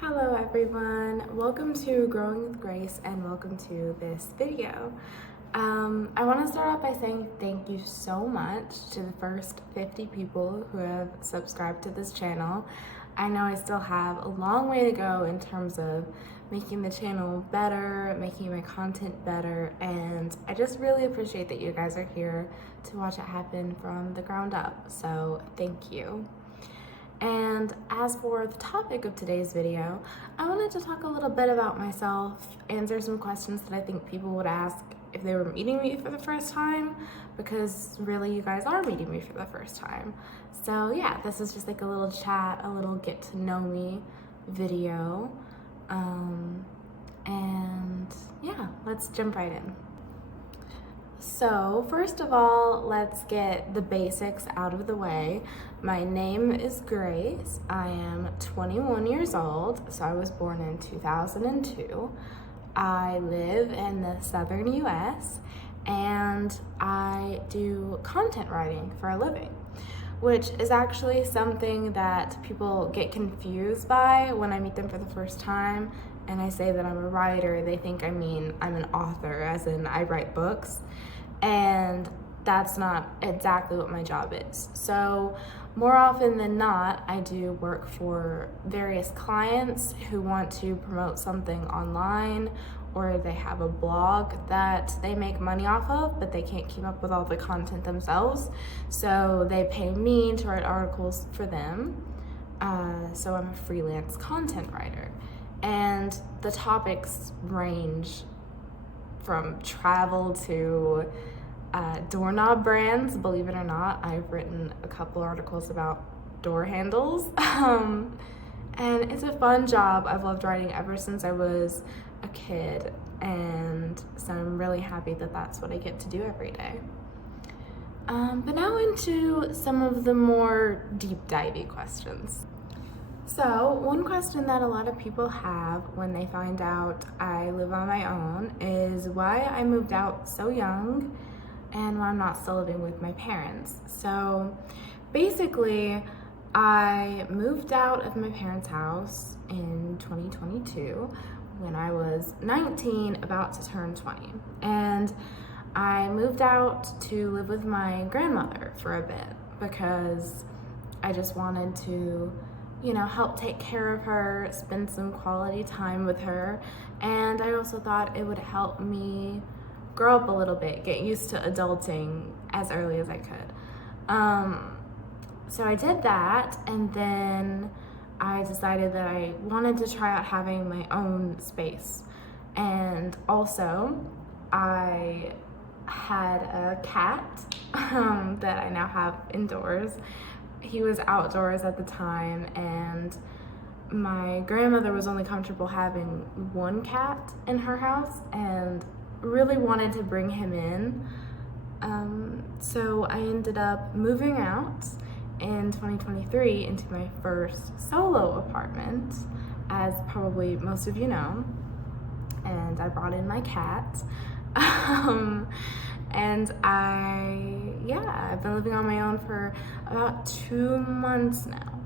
Hello everyone, welcome to Growing with Grace and welcome to this video. I want to start off by saying thank you so much to the first 50 people who have subscribed to this channel. I know I still have a long way to go in terms of making the channel better, making my content better, and I just really appreciate that you guys are here to watch it happen from the ground up, so thank you. And as for the topic of today's video, I wanted to talk a little bit about myself, answer some questions that I think people would ask if they were meeting me for the first time, because really you guys are meeting me for the first time. So yeah, this is just like a little chat, a little get to know me video. And yeah, let's jump right in. So first of all, let's get the basics out of the way. My name is Grace. I am 21 years old, so I was born in 2002. I live in the southern US and I do content writing for a living, which is actually something that people get confused by when I meet them for the first time and I say that I'm a writer. They think I mean I'm an author, as in I write books, and that's not exactly what my job is. So more often than not, I do work for various clients who want to promote something online, or they have a blog that they make money off of, but they can't keep up with all the content themselves. So they pay me to write articles for them. So I'm a freelance content writer. And the topics range from travel to doorknob brands. Believe it or not, I've written a couple articles about door handles. And it's a fun job. I've loved writing ever since I was a kid, and so I'm really happy that that's what I get to do every day. But now into some of the more deep divey questions. So one question that a lot of people have when they find out I live on my own is why I moved out so young and why I'm not still living with my parents. So basically, I moved out of my parents' house in 2022 when I was 19, about to turn 20. And I moved out to live with my grandmother for a bit because I just wanted to, help take care of her, spend some quality time with her. And I also thought it would help me grow up a little bit, get used to adulting as early as I could. So I did that, and then I decided that I wanted to try out having my own space. And also, I had a cat that I now have indoors. He was outdoors at the time, and my grandmother was only comfortable having one cat in her house and really wanted to bring him in. So I ended up moving out in 2023 into my first solo apartment, as probably most of you know, and I brought in my cat. And I've been living on my own for about 2 months now.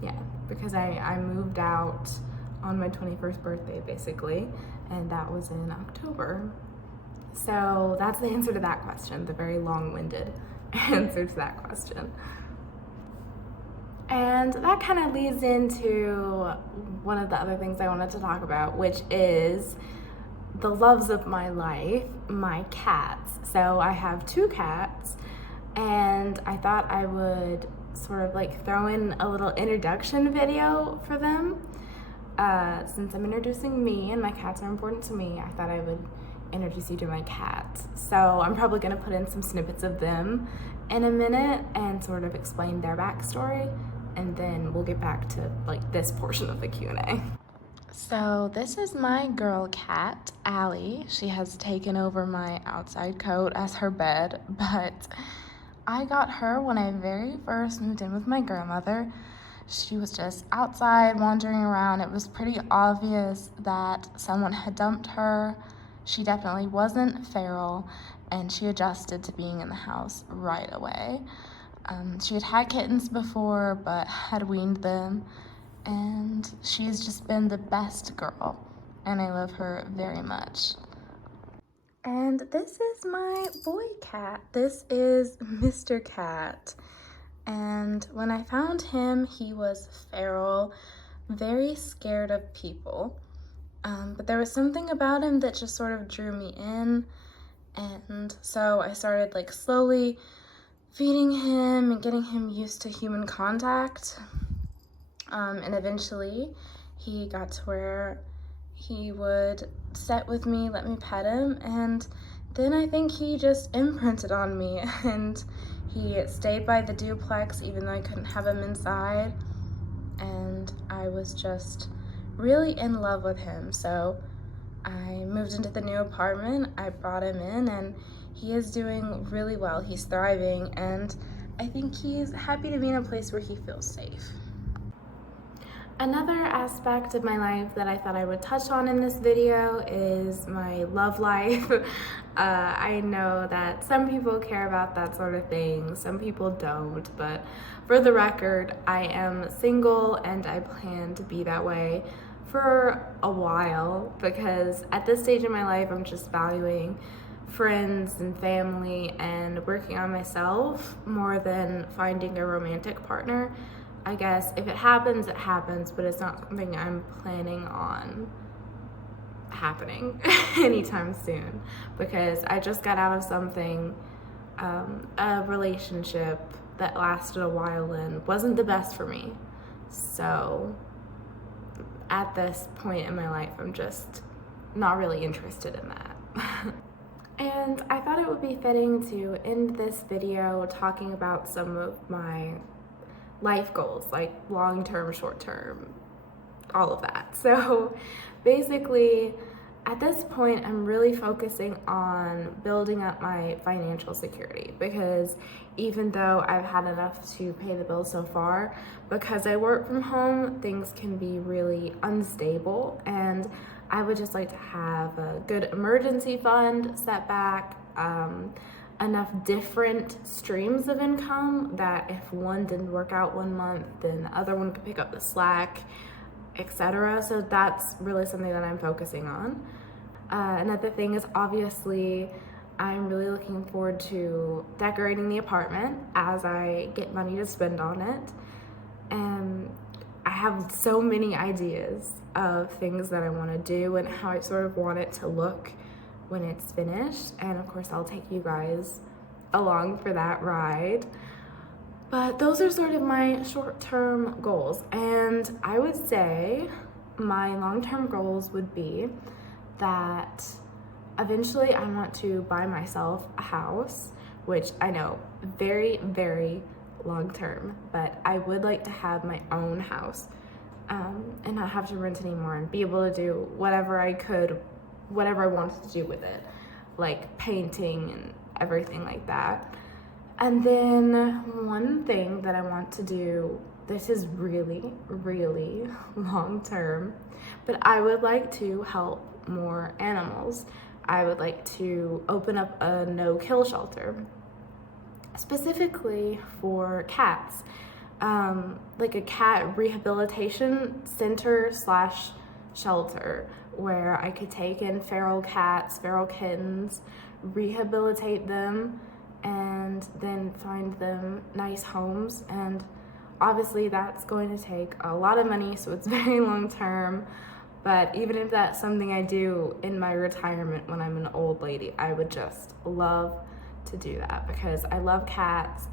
Yeah, because I moved out on my 21st birthday, basically, and that was in October. So that's the answer to that question, the very long-winded answer to that question. And that kind of leads into one of the other things I wanted to talk about, which is the loves of my life, my cats. So I have 2 cats, and I thought I would sort of like throw in a little introduction video for them. Since I'm introducing me and my cats are important to me, I thought I would introduce you to my cats. So I'm probably gonna put in some snippets of them in a minute and sort of explain their backstory, and then we'll get back to like this portion of the Q&A. So this is my girl cat, Allie. She has taken over my outside coat as her bed, but I got her when I very first moved in with my grandmother. She was just outside wandering around. It was pretty obvious that someone had dumped her. She definitely wasn't feral, and she adjusted to being in the house right away. She had had kittens before, but had weaned them, and she's just been the best girl, and I love her very much. And this is my boy cat. This is Mr. Cat. And when I found him, he was feral, very scared of people. But there was something about him that just sort of drew me in. And so I started like slowly feeding him and getting him used to human contact. And eventually he got to where he would sit with me, let me pet him, and then I think he just imprinted on me, and he stayed by the duplex even though I couldn't have him inside, and I was just really in love with him. So I moved into the new apartment, I brought him in, and he is doing really well. He's thriving, and I think he's happy to be in a place where he feels safe. Another aspect of my life that I thought I would touch on in this video is my love life. I know that some people care about that sort of thing, some people don't, but for the record, I am single and I plan to be that way for a while, because at this stage in my life, I'm just valuing friends and family and working on myself more than finding a romantic partner. I guess if it happens, it happens, but it's not something I'm planning on happening anytime soon, because I just got out of something, a relationship that lasted a while and wasn't the best for me. So at this point in my life, I'm just not really interested in that. And I thought it would be fitting to end this video talking about some of my life goals, like long-term, short-term, all of that. So basically, at this point, I'm really focusing on building up my financial security, because even though I've had enough to pay the bills so far, because I work from home, things can be really unstable, and I would just like to have a good emergency fund set back, enough different streams of income that if one didn't work out one month, then the other one could pick up the slack, etc. So that's really something that I'm focusing on. Another thing is, obviously, I'm really looking forward to decorating the apartment as I get money to spend on it. And I have so many ideas of things that I want to do and how I sort of want it to look when it's finished, and of course I'll take you guys along for that ride. But those are sort of my short-term goals, and I would say my long-term goals would be that eventually I want to buy myself a house, which I know, very, very long-term, but I would like to have my own house, and not have to rent anymore, and be able to do whatever I wanted to do with it, like painting and everything like that. And then one thing that I want to do, this is really, really long term, but I would like to help more animals. I would like to open up a no-kill shelter, specifically for cats, like a cat rehabilitation center / shelter, where I could take in feral cats, feral kittens, rehabilitate them, and then find them nice homes. And obviously that's going to take a lot of money, so it's very long term. But even if that's something I do in my retirement when I'm an old lady, I would just love to do that, because I love cats.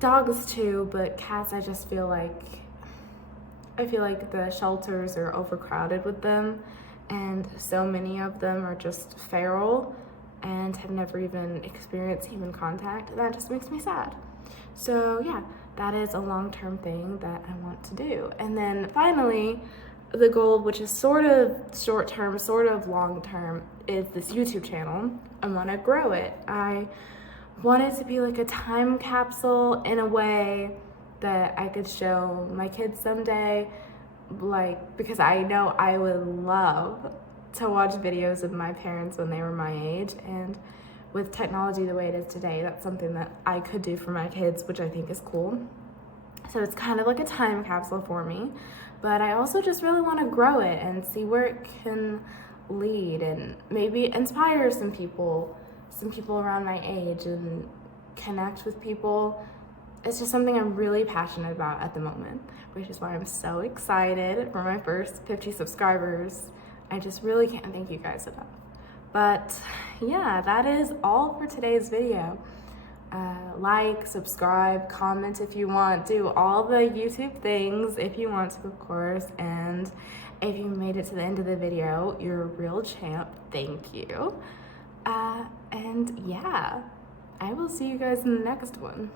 Dogs too, but cats, I feel like the shelters are overcrowded with them, and so many of them are just feral and have never even experienced human contact. That just makes me sad. So yeah, that is a long-term thing that I want to do. And then finally, the goal, which is sort of short-term, sort of long-term, is this YouTube channel. I want to grow it. I want it to be like a time capsule in a way that I could show my kids someday, like, because I know I would love to watch videos of my parents when they were my age, and with technology the way it is today, that's something that I could do for my kids, which I think is cool. So it's kind of like a time capsule for me, but I also just really want to grow it and see where it can lead and maybe inspire some people around my age and connect with people. It's just something I'm really passionate about at the moment, which is why I'm so excited for my first 50 subscribers. I just really can't thank you guys enough. But yeah, that is all for today's video. Like, subscribe, comment if you want, do all the YouTube things if you want to, of course. And if you made it to the end of the video, you're a real champ. Thank you. And yeah, I will see you guys in the next one.